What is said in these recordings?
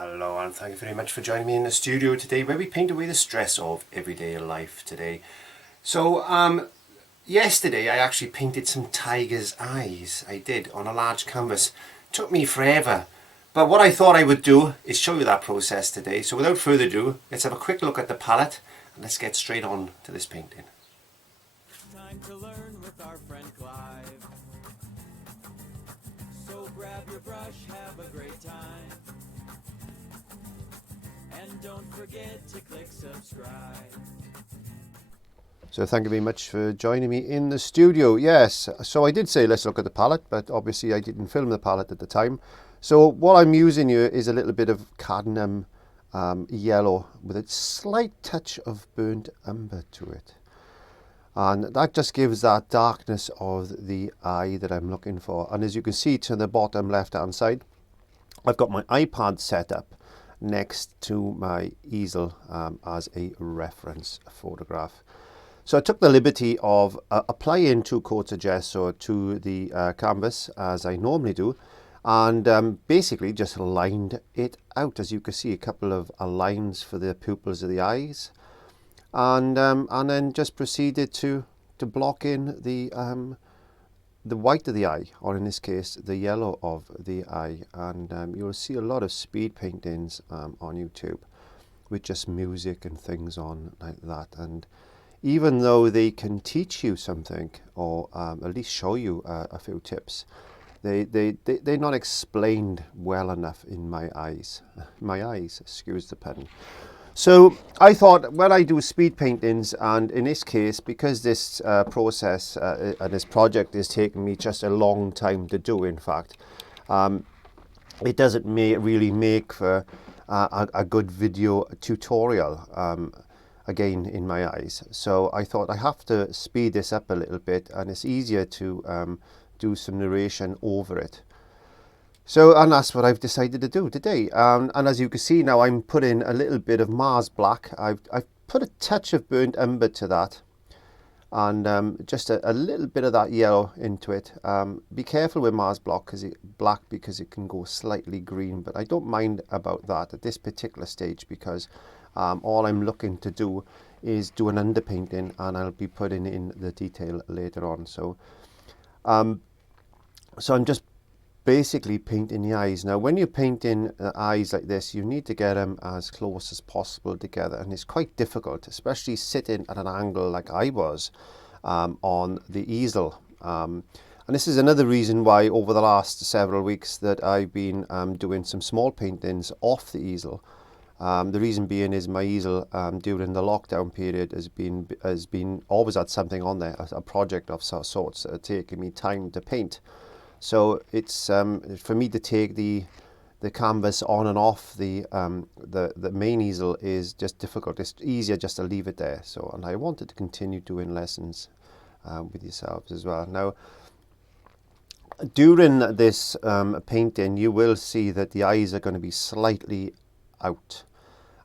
Hello, and thank you very much for joining me in the studio today where we paint away the stress of everyday life today. So yesterday I actually painted some tiger's eyes. I did, on a large canvas. Took me forever, but what I thought I would do is show you that process today. So without further ado, let's have a quick look at the palette and let's get straight on to this painting. Time to learn with our friend Clive. So grab your brush, have a great time. And don't forget to click subscribe. So thank you very much for joining me in the studio. Yes, so I did say let's look at the palette, but obviously I didn't film the palette at the time. So what I'm using here is a little bit of CADMIUM yellow with a slight touch of burnt umber to it. And that just gives that darkness of the eye that I'm looking for. And as you can see to the bottom left hand side, I've got my iPad set up next to my easel as a reference photograph. So I took the liberty of applying 2 coats of gesso to the canvas as I normally do, and basically just lined it out. As you can see, a couple of lines for the pupils of the eyes, and then just proceeded to block in the white of the eye, or in this case the yellow of the eye. And you'll see a lot of speed paintings on YouTube with just music and things on like that, and even though they can teach you something, or at least show you a few tips, they're not explained well enough in my eyes. Excuse the pun. So I thought when I do speed paintings, and in this case, because this process and this project is taking me just a long time to do, in fact, it doesn't really make for a good video tutorial, again, in my eyes. So I thought I have to speed this up a little bit, and it's easier to do some narration over it. So, and that's what I've decided to do today. And as you can see now, I'm putting a little bit of Mars black. I've put a touch of burnt umber to that, and just a little bit of that yellow into it. Be careful with Mars black because it can go slightly green, but I don't mind about that at this particular stage, because all I'm looking to do is do an underpainting, and I'll be putting in the detail later on. So I'm just basically painting the eyes. Now when you're painting eyes like this, you need to get them as close as possible together, and it's quite difficult, especially sitting at an angle like I was on the easel. And this is another reason why over the last several weeks that I've been doing some small paintings off the easel. The reason being is my easel during the lockdown period has been always had something on there, a project of sorts taking me time to paint. So it's for me to take the canvas on and off the main easel is just difficult. It's easier just to leave it there. So, and I wanted to continue doing lessons with yourselves as well. Now, during this painting, you will see that the eyes are going to be slightly out,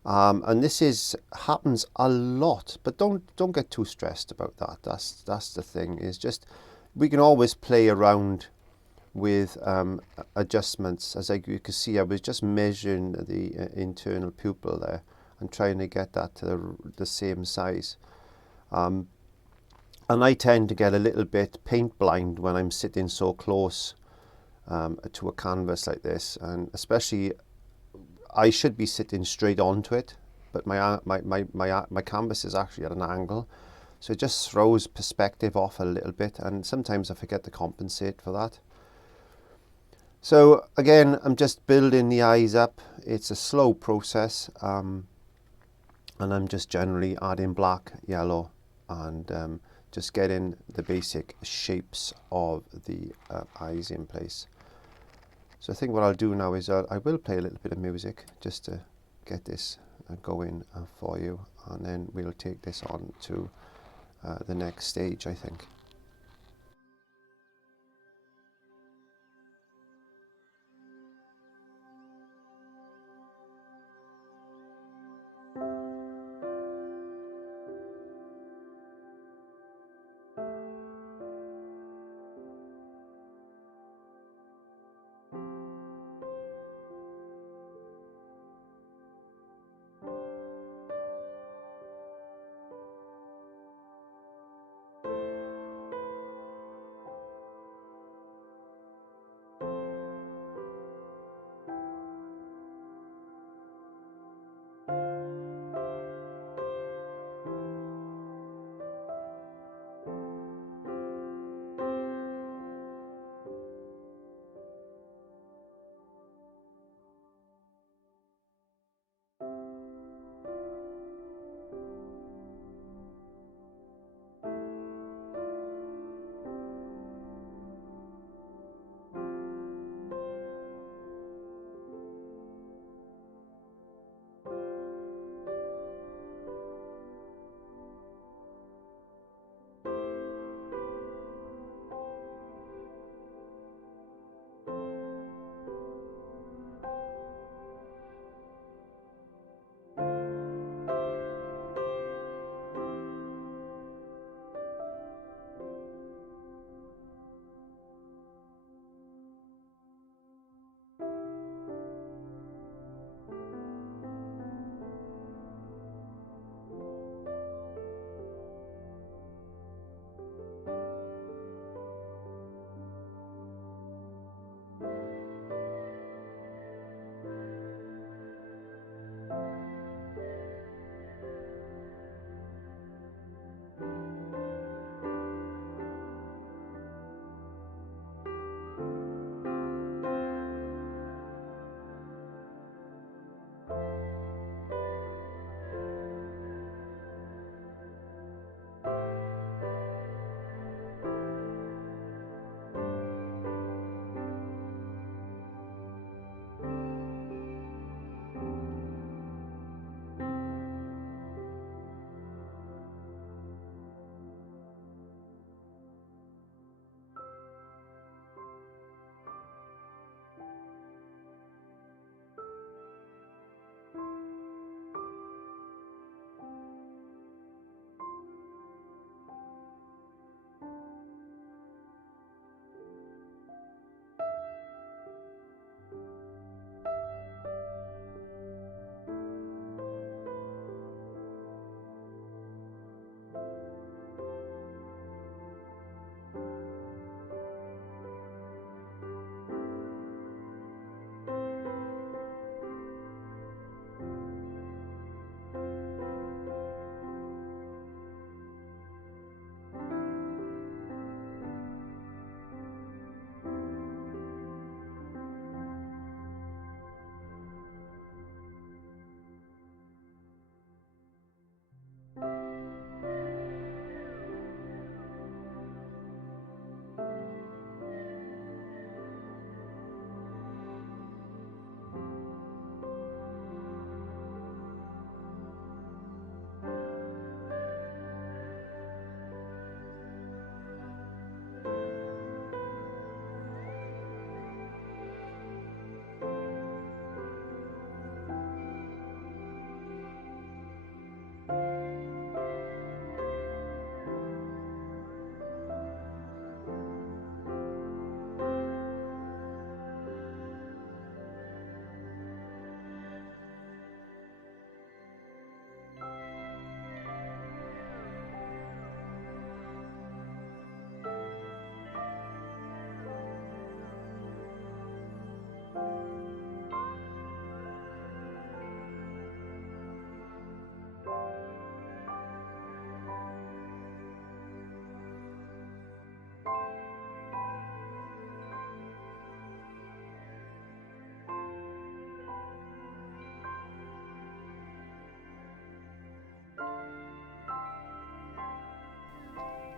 and this happens a lot. But don't get too stressed about that. That's the thing. Is just we can always play around with adjustments. As you can see, I was just measuring the internal pupil there and trying to get that to the same size. And I tend to get a little bit paint blind when I'm sitting so close to a canvas like this, and especially I should be sitting straight onto it, but my canvas is actually at an angle, so it just throws perspective off a little bit, and sometimes I forget to compensate for that. So again, I'm just building the eyes up. It's a slow process, and I'm just generally adding black, yellow, and just getting the basic shapes of the eyes in place. So I think what I'll do now is I will play a little bit of music just to get this going for you, and then we'll take this on to the next stage, I think.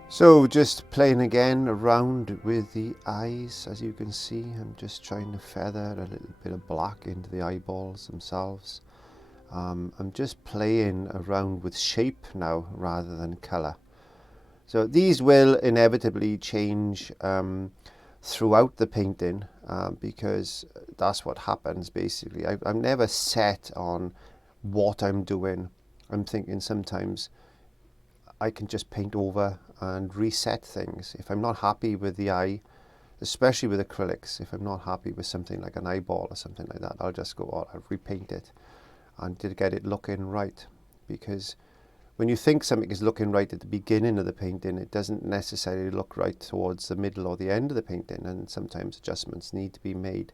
So just playing again around with the eyes. As you can see, I'm just trying to feather a little bit of black into the eyeballs themselves. I'm just playing around with shape now rather than colour. So these will inevitably change throughout the painting because that's what happens basically. I'm never set on what I'm doing. I'm thinking sometimes I can just paint over and reset things. If I'm not happy with the eye, especially with acrylics, if I'm not happy with something like an eyeball or something like that, I'll just go, oh, I'll repaint it and to get it looking right. Because when you think something is looking right at the beginning of the painting, it doesn't necessarily look right towards the middle or the end of the painting, and sometimes adjustments need to be made.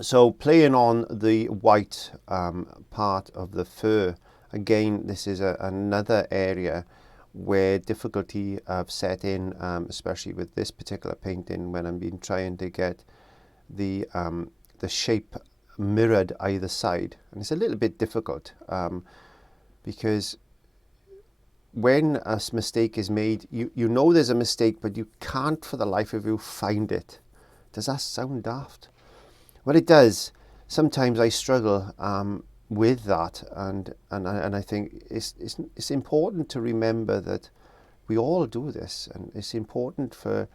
So playing on the white part of the fur, again, this is another area where difficulty have set in, especially with this particular painting when I've been trying to get the shape mirrored either side. And it's a little bit difficult because when a mistake is made, you know there's a mistake, but you can't for the life of you find it. Does that sound daft? Well, it does. Sometimes I struggle with that, and I think it's important to remember that we all do this, and it's important for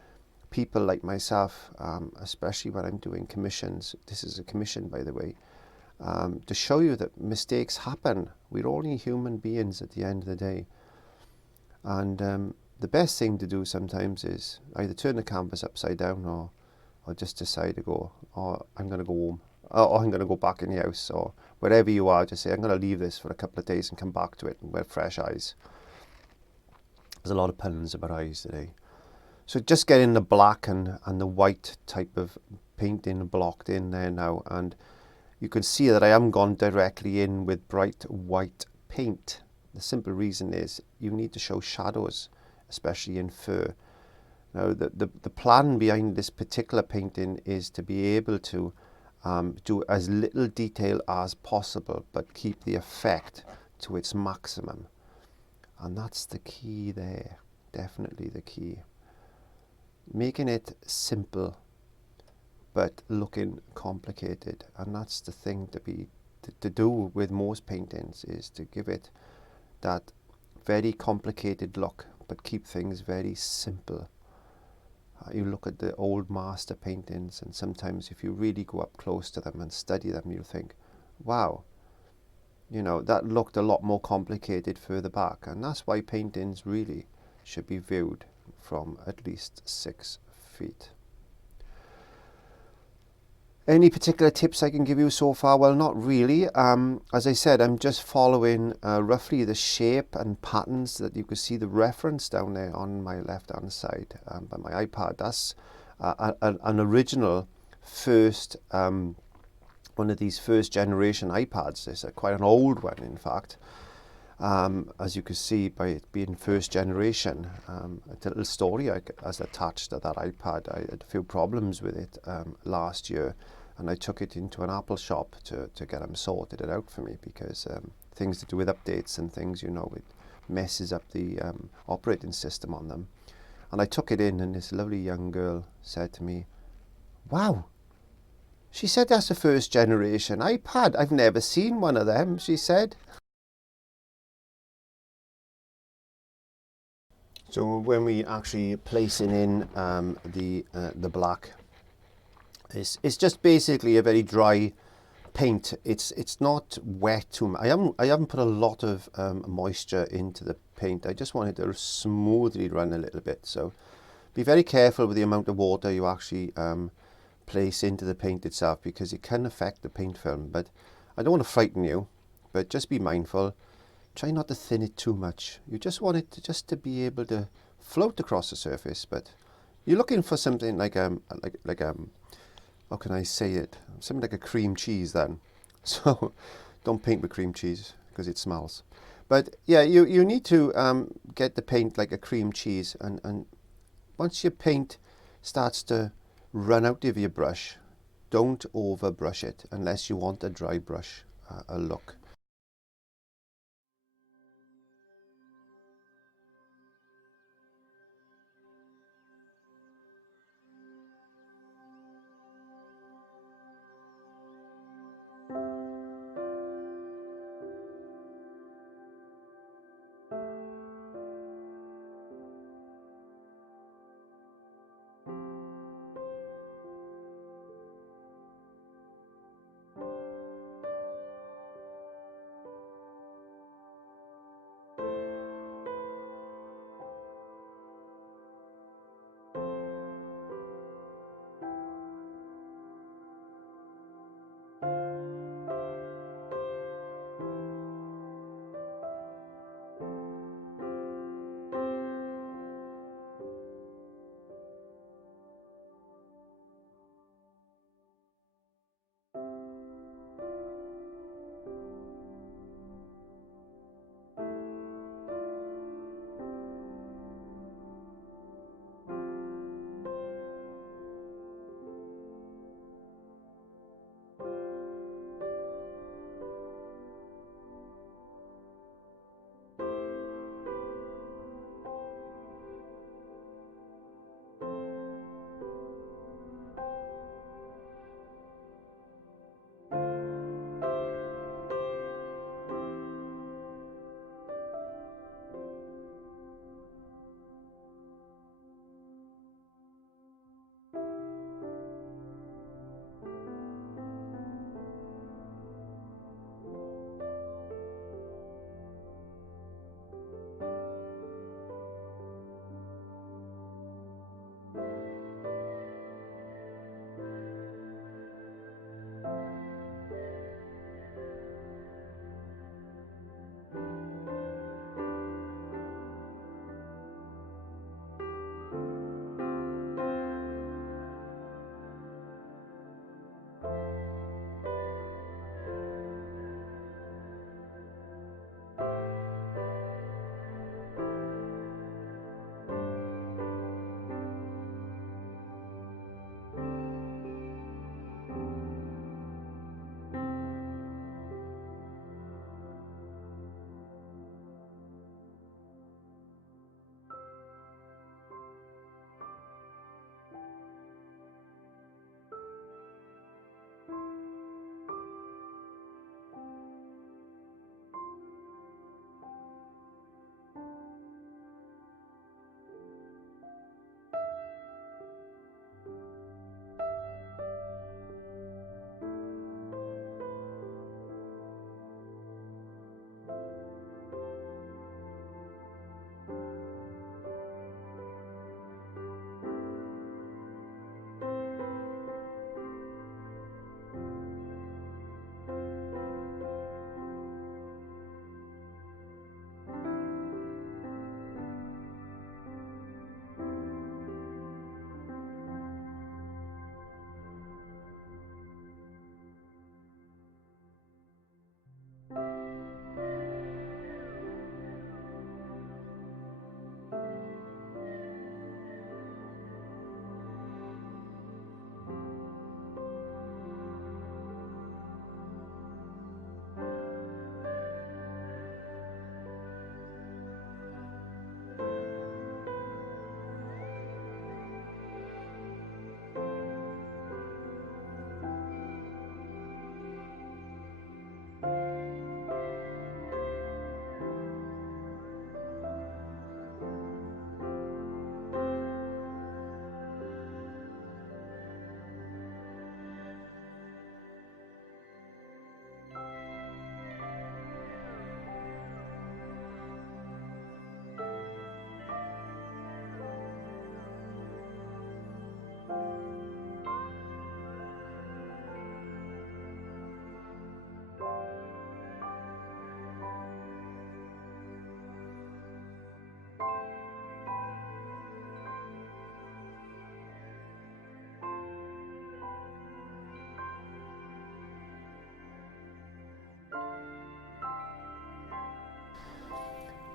people like myself, especially when I'm doing commissions. This is a commission, by the way, to show you that mistakes happen. We're only human beings at the end of the day, and the best thing to do sometimes is either turn the canvas upside down or just decide to go, oh, I'm going to go home, or I'm going to go back in the house, or wherever you are, just say, I'm going to leave this for a couple of days and come back to it with fresh eyes. There's a lot of puns about eyes today. So just getting the black and the white type of painting blocked in there now, and you can see that I haven't gone directly in with bright white paint. The simple reason is you need to show shadows, especially in fur. Now, the plan behind this particular painting is to be able to do as little detail as possible, but keep the effect to its maximum. And that's the key there, definitely the key. Making it simple, but looking complicated. And that's the thing to do with most paintings, is to give it that very complicated look, but keep things very simple. You look at the old master paintings, and sometimes if you really go up close to them and study them, you'll think, wow, you know, that looked a lot more complicated further back. And that's why paintings really should be viewed from at least 6 feet. Any particular tips I can give you so far? Well, not really. As I said, I'm just following roughly the shape and patterns that you can see the reference down there on my left hand side by my iPad. That's an original first, one of these first generation iPads. It's quite an old one, in fact. As you can see by it being first generation. A little story as attached to that iPad. I had a few problems with it last year, and I took it into an Apple shop to get them sorted it out for me, because things to do with updates and things, you know, it messes up the operating system on them. And I took it in, and this lovely young girl said to me, wow, she said, that's a first generation iPad. I've never seen one of them, she said. So when we actually placing in the black, it's just basically a very dry paint. It's not wet too much. I haven't put a lot of moisture into the paint. I just want it to smoothly run a little bit. So be very careful with the amount of water you actually place into the paint itself, because it can affect the paint film. But I don't want to frighten you, but just be mindful. Try not to thin it too much. You just want it to be able to float across the surface. But you're looking for something like how can I say it? Something like a cream cheese then. So don't paint with cream cheese because it smells. But yeah, you need to get the paint like a cream cheese, and once your paint starts to run out of your brush, don't over brush it unless you want a dry brush look.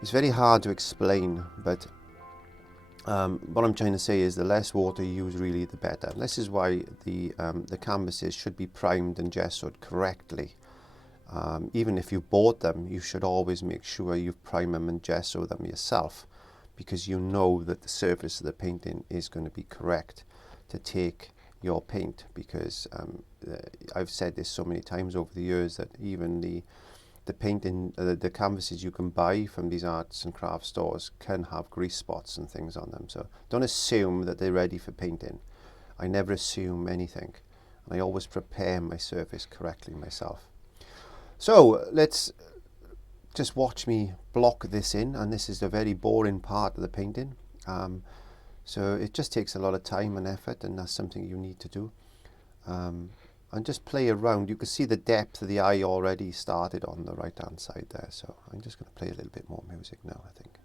It's very hard to explain, but what I'm trying to say is the less water you use, really, the better. And this is why the canvases should be primed and gessoed correctly. Even if you bought them, you should always make sure you've primed them and gesso them yourself, because you know that the surface of the painting is going to be correct to take your paint. Because I've said this so many times over the years that even the painting, the canvases you can buy from these arts and crafts stores can have grease spots and things on them. So don't assume that they're ready for painting. I never assume anything, and I always prepare my surface correctly myself. So let's just watch me block this in, and this is a very boring part of the painting. So it just takes a lot of time and effort, and that's something you need to do. And just play around. You can see the depth of the eye already started on the right hand side there. So I'm just going to play a little bit more music now, I think.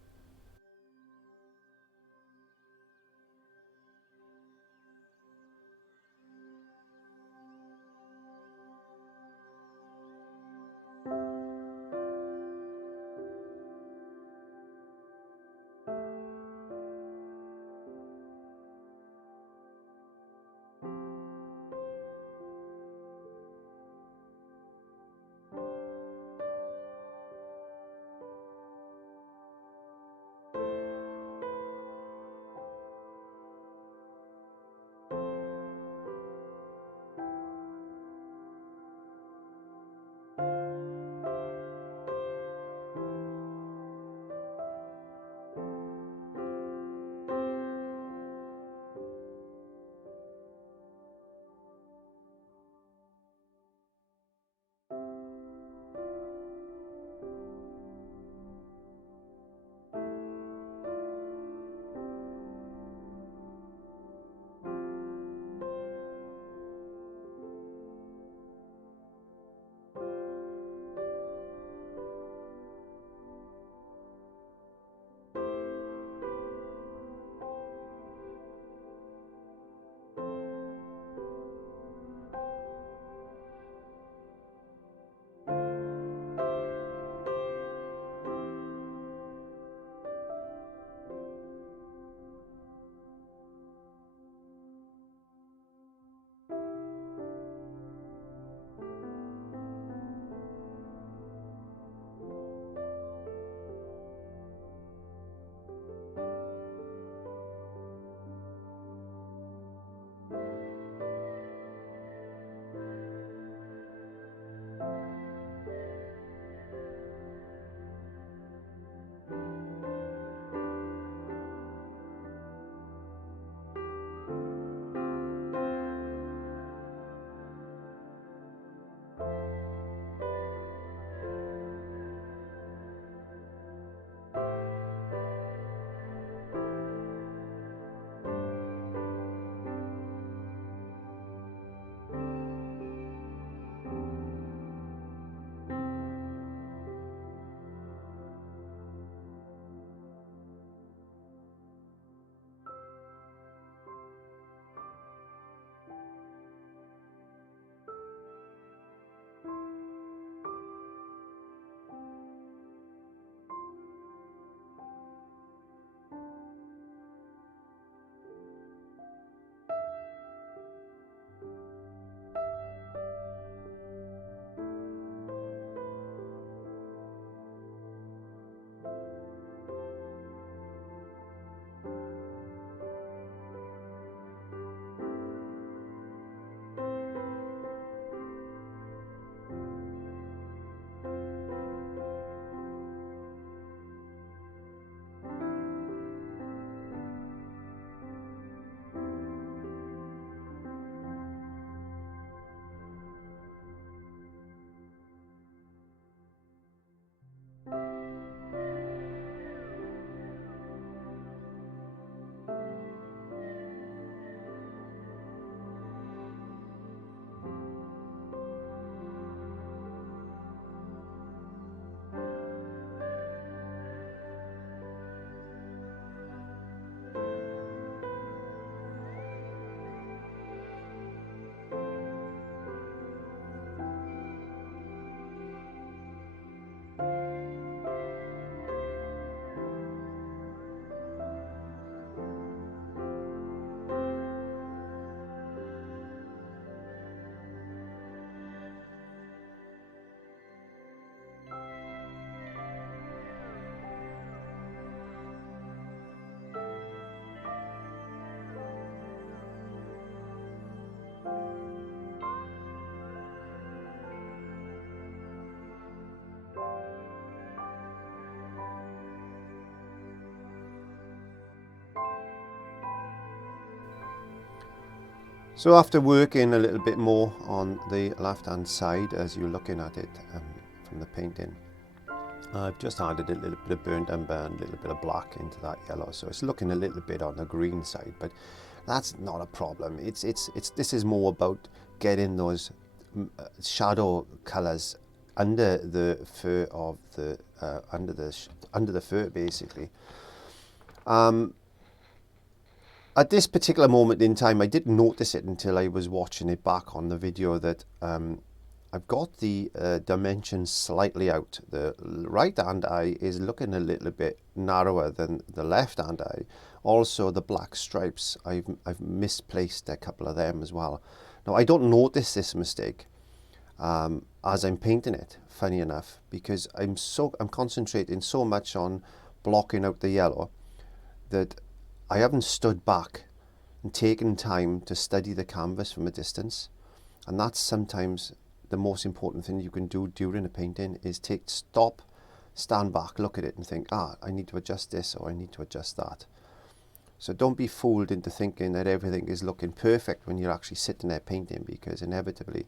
So after working a little bit more on the left hand side as you're looking at it from the painting, I've just added a little bit of burnt umber and a little bit of black into that yellow, so it's looking a little bit on the green side, but that's not a problem. This is more about getting those shadow colours under the fur of the under the fur basically. At this particular moment in time, I didn't notice it until I was watching it back on the video that I've got the dimensions slightly out. The right hand eye is looking a little bit narrower than the left hand eye. Also the black stripes, I've misplaced a couple of them as well. Now I don't notice this mistake as I'm painting it, funny enough, because I'm concentrating so much on blocking out the yellow that I haven't stood back and taken time to study the canvas from a distance. And that's sometimes the most important thing you can do during a painting, is stop, stand back, look at it and think, I need to adjust this or I need to adjust that. So don't be fooled into thinking that everything is looking perfect when you're actually sitting there painting, because inevitably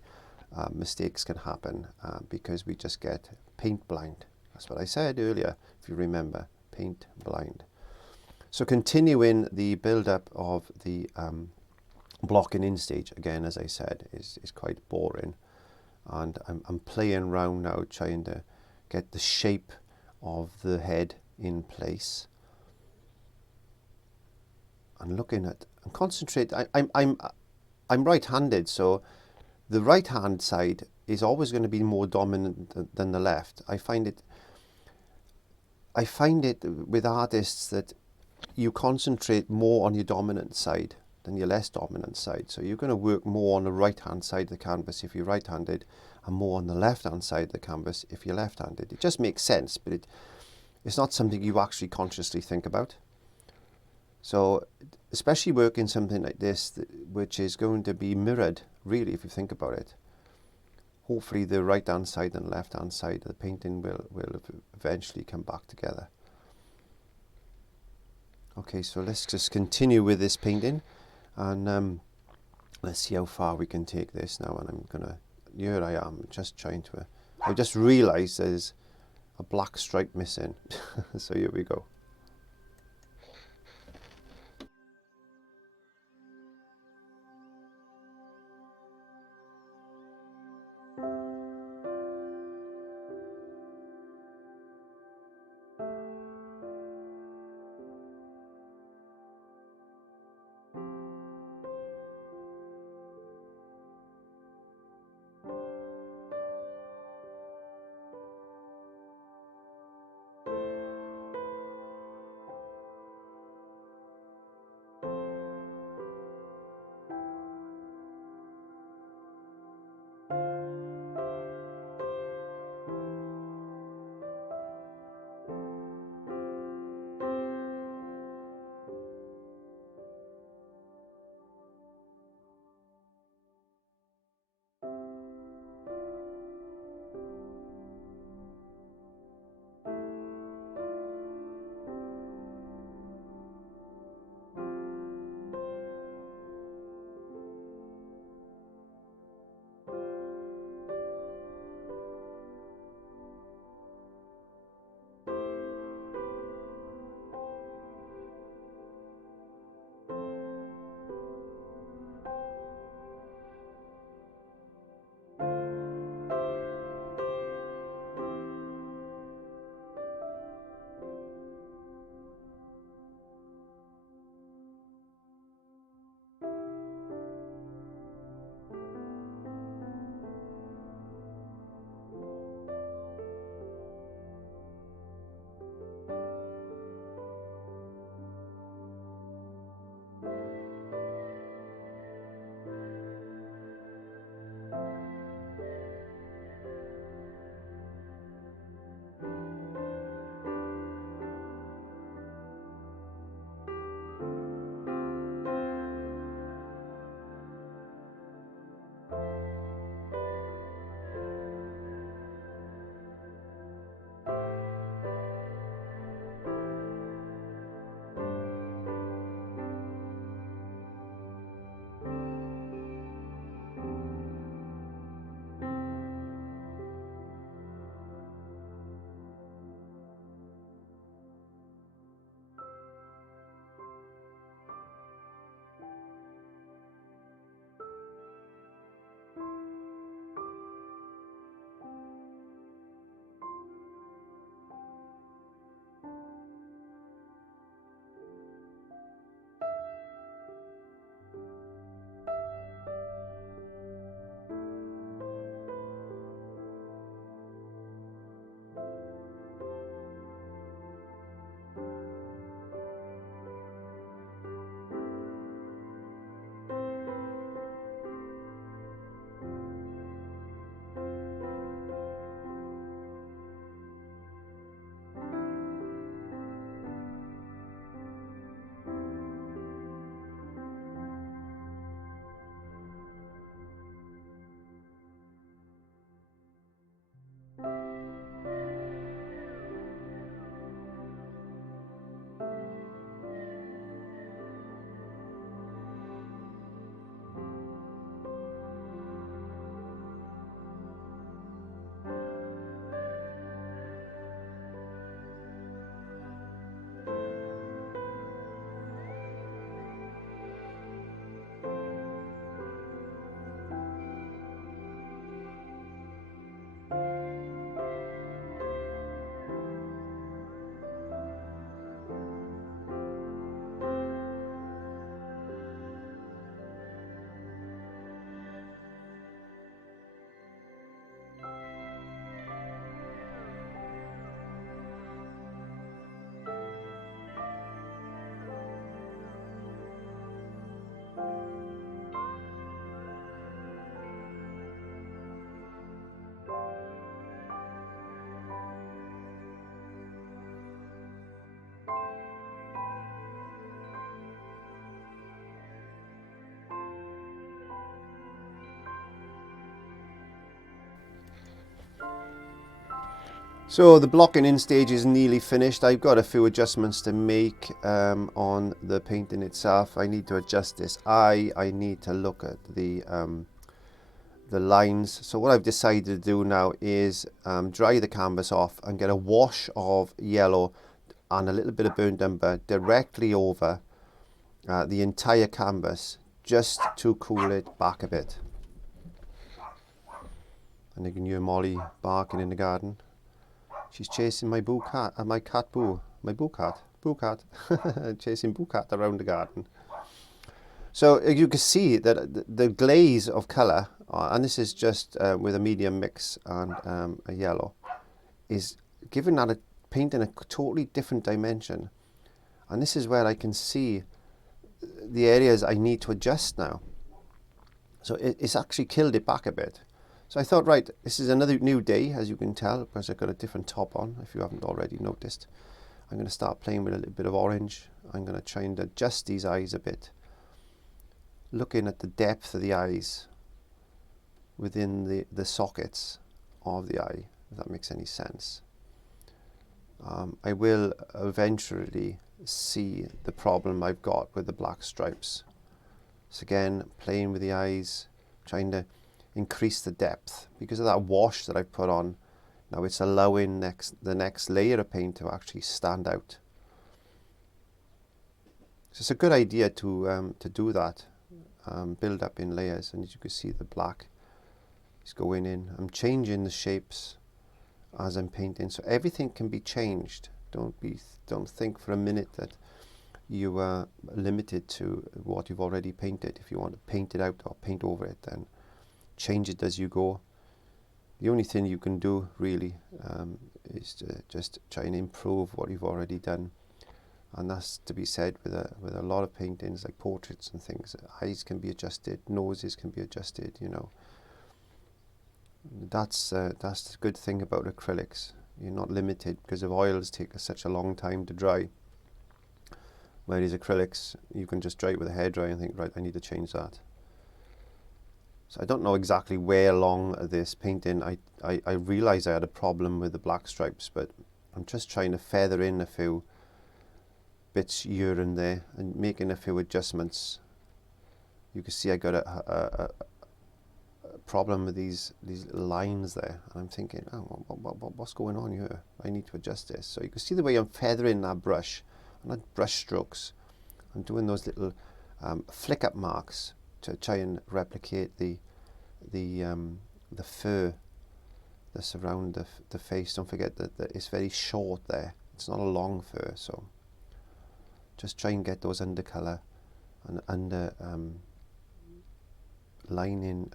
mistakes can happen because we just get paint blind. That's what I said earlier, if you remember, paint blind. So continuing the build-up of the blocking in stage, again, as I said, is quite boring. And I'm playing around now, trying to get the shape of the head in place. And looking at, and concentrate, I'm right-handed, so the right-hand side is always going to be more dominant than the left. I find it with artists that you concentrate more on your dominant side than your less dominant side. So you're going to work more on the right hand side of the canvas if you're right handed, and more on the left hand side of the canvas if you're left handed. It just makes sense, but it's not something you actually consciously think about. So especially working something like this, which is going to be mirrored, really, if you think about it. Hopefully the right hand side and left hand side of the painting will eventually come back together. Okay, so let's just continue with this painting, and let's see how far we can take this now. And here I am, just trying to, I just realised there's a black stripe missing. So here we go. So the blocking in stage is nearly finished. I've got a few adjustments to make on the painting itself. I need to adjust this eye. I need to look at the lines. So what I've decided to do now is dry the canvas off and get a wash of yellow and a little bit of burnt umber directly over the entire canvas, just to cool it back a bit. And you can hear Molly barking in the garden. She's chasing my boo cat, my cat Boo, my boo cat, chasing boo cat around the garden. So you can see that the glaze of colour, and this is just with a medium mix and a yellow, is giving that painting a totally different dimension. And this is where I can see the areas I need to adjust now. So it's actually killed it back a bit. So I thought, right, this is another new day, as you can tell, because I've got a different top on, if you haven't already noticed. I'm going to start playing with a little bit of orange. I'm going to try and adjust these eyes a bit, looking at the depth of the eyes within the sockets of the eye, if that makes any sense. I will eventually see the problem I've got with the black stripes. So again, playing with the eyes, trying to increase the depth because of that wash that I've put on. Now it's allowing the next layer of paint to actually stand out. So it's a good idea to do that, build up in layers, and as you can see, the black is going in. I'm changing the shapes as I'm painting, so everything can be changed. Don't think for a minute that you are limited to what you've already painted. If you want to paint it out or paint over it, then change it as you go. The only thing you can do really is to just try and improve what you've already done, and that's to be said with a lot of paintings like portraits and things. Eyes can be adjusted, noses can be adjusted. You know, that's the good thing about acrylics. You're not limited because of oils take such a long time to dry. Whereas acrylics, you can just dry it with a hairdryer and think, right, I need to change that. So I don't know exactly where along this painting I realised I had a problem with the black stripes, but I'm just trying to feather in a few bits here and there and making a few adjustments. You can see I got a problem with these little lines there, and I'm thinking, oh, what's going on here? I need to adjust this. So you can see the way I'm feathering that brush, and that brush strokes. I'm doing those little flick up marks to try and replicate the fur that's around the face. Don't forget that it's very short there. It's not a long fur, so just try and get those undercolour and under lining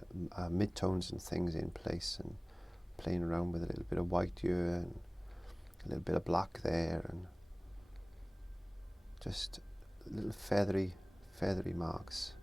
midtones and things in place, and playing around with a little bit of white here and a little bit of black there, and just little feathery marks.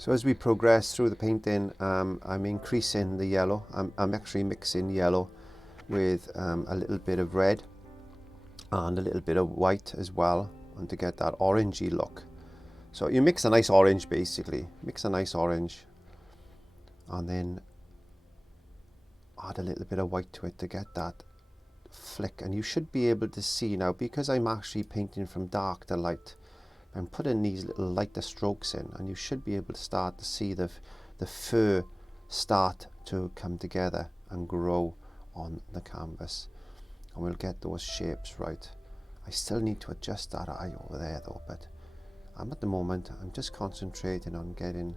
So as we progress through the painting, I'm increasing the yellow. I'm actually mixing yellow with a little bit of red and a little bit of white as well, and to get that orangey look. So you mix a nice orange, basically. Mix a nice orange and then add a little bit of white to it to get that flick. And you should be able to see now, because I'm actually painting from dark to light, I'm putting these little lighter strokes in, and you should be able to start to see the fur start to come together and grow on the canvas, and we'll get those shapes right. I still need to adjust that eye over there though, but at the moment I'm just concentrating on getting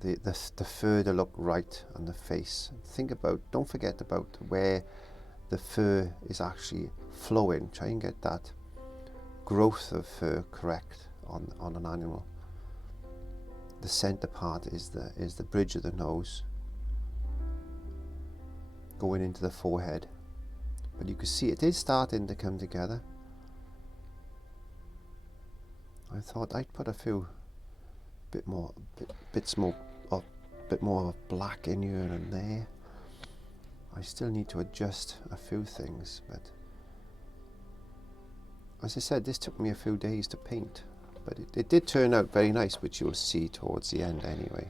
the fur to look right on the face. Don't forget about where the fur is actually flowing. Try and get that growth of fur correct on an animal. The center part is the bridge of the nose going into the forehead, but you can see it is starting to come together. I thought I'd put a few bit more black in here and there. I still need to adjust a few things, but as I said, this took me a few days to paint, but it did turn out very nice, which you'll see towards the end anyway.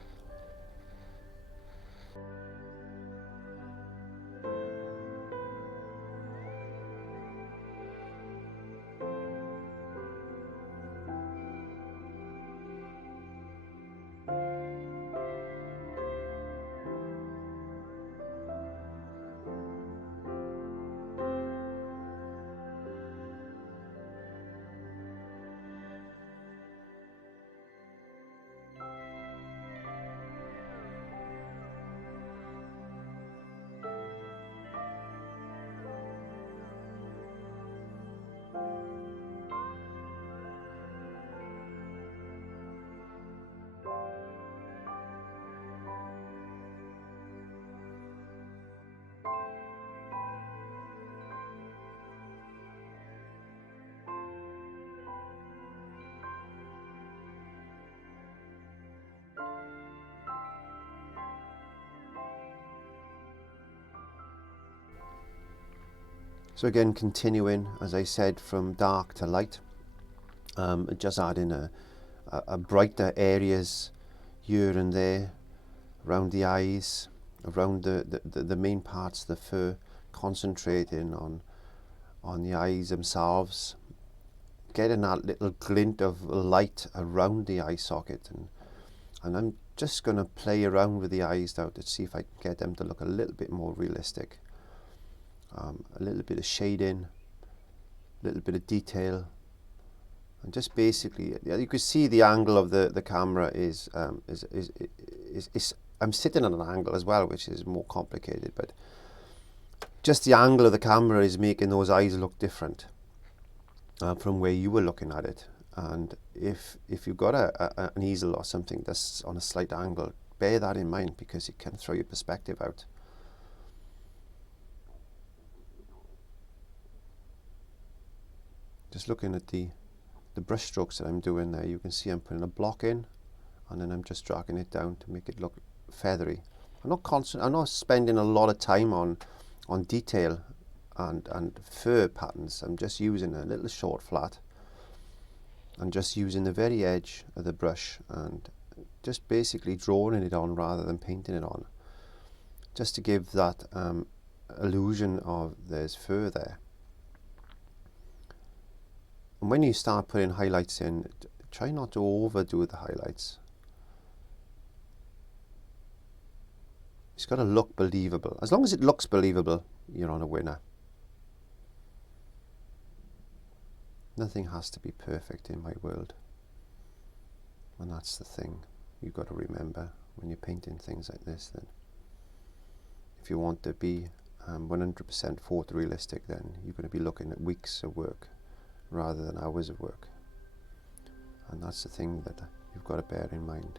So again, continuing, as I said, from dark to light, just adding a brighter areas here and there, around the eyes, around the main parts of the fur, concentrating on the eyes themselves, getting that little glint of light around the eye socket, and I'm just going to play around with the eyes now to see if I can get them to look a little bit more realistic. A little bit of shading, a little bit of detail, and just basically, you can see the angle of the camera is I'm sitting at an angle as well, which is more complicated, but just the angle of the camera is making those eyes look different from where you were looking at it. And if you've got an easel or something that's on a slight angle, bear that in mind, because it can throw your perspective out. Just looking at the brush strokes that I'm doing there, you can see I'm putting a block in, and then I'm just dragging it down to make it look feathery. I'm not spending a lot of time on detail and fur patterns. I'm just using a little short flat and just using the very edge of the brush and just basically drawing it on rather than painting it on, just to give that illusion of there's fur there. And when you start putting highlights in, try not to overdo the highlights. It's got to look believable. As long as it looks believable, you're on a winner. Nothing has to be perfect in my world. And that's the thing you've got to remember when you're painting things like this. Then, if you want to be 100% photorealistic, then you're going to be looking at weeks of work rather than hours of work. And that's the thing that you've got to bear in mind.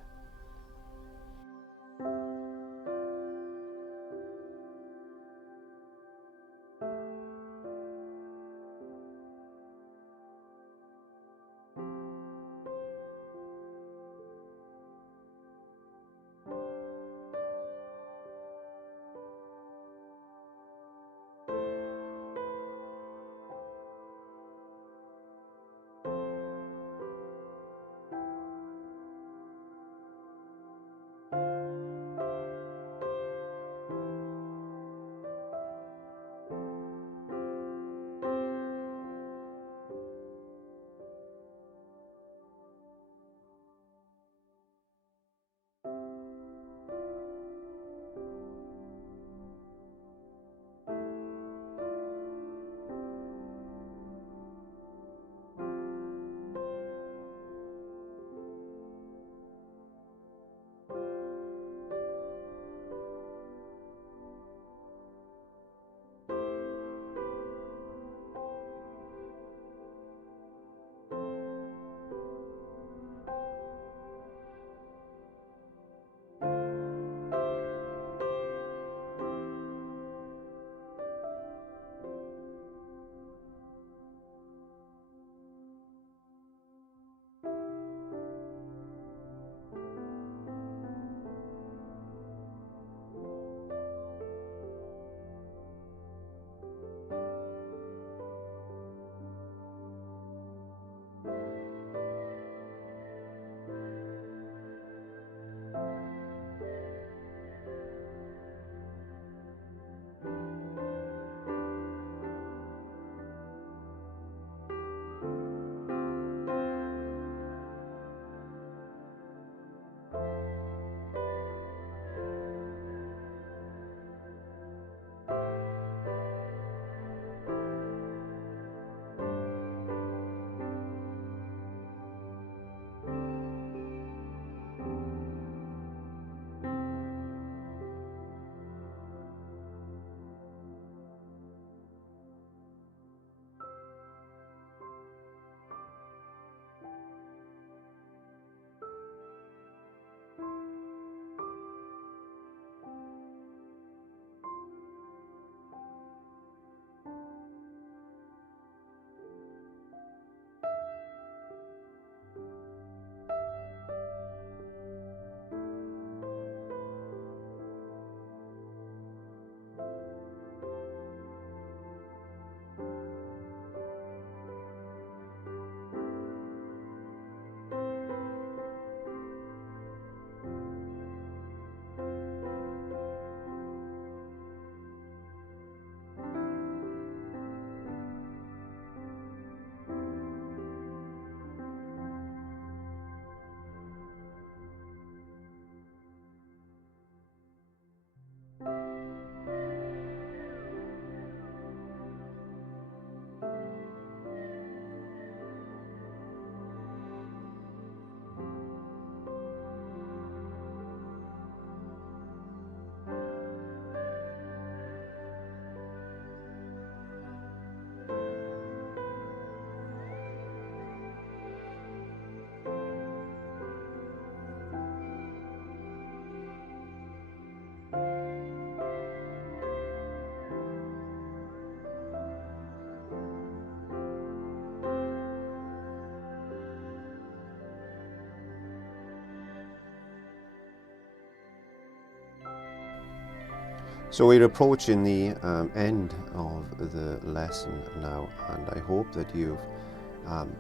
So we're approaching the end of the lesson now, and I hope that you've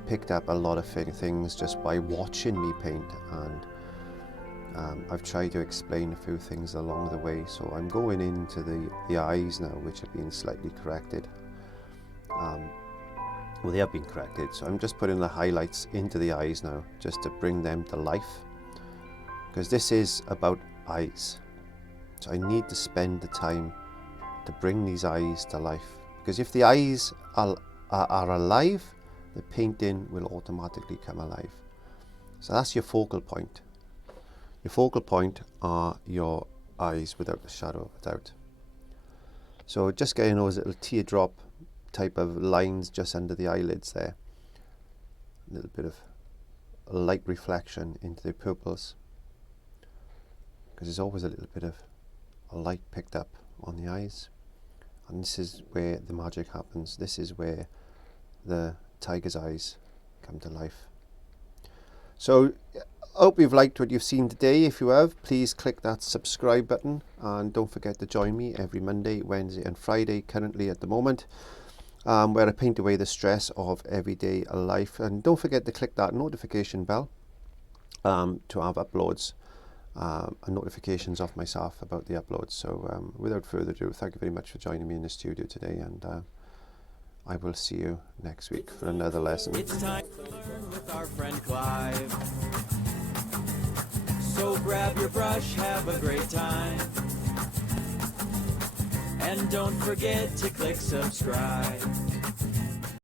picked up a lot of things just by watching me paint, and I've tried to explain a few things along the way. So I'm going into the eyes now, which have been slightly corrected. Well, they have been corrected, so I'm just putting the highlights into the eyes now, just to bring them to life, because this is about eyes. So I need to spend the time to bring these eyes to life, because if the eyes are alive, the painting will automatically come alive. So that's your focal point. Your focal point are your eyes, without a shadow of a doubt. So just getting those little teardrop type of lines just under the eyelids there. A little bit of light reflection into the pupils, because there's always a little bit of a light picked up on the eyes. And this is where the magic happens. This is where the tiger's eyes come to life. So I hope you've liked what you've seen today. If you have, please click that subscribe button, and don't forget to join me every Monday, Wednesday and Friday currently at the moment, where I paint away the stress of everyday life. And don't forget to click that notification bell to have uploads and notifications of myself about the uploads. So without further ado, thank you very much for joining me in the studio today, and I will see you next week for another lesson. It's time to learn with our friend Clive. So grab your brush, have a great time. And don't forget to click subscribe.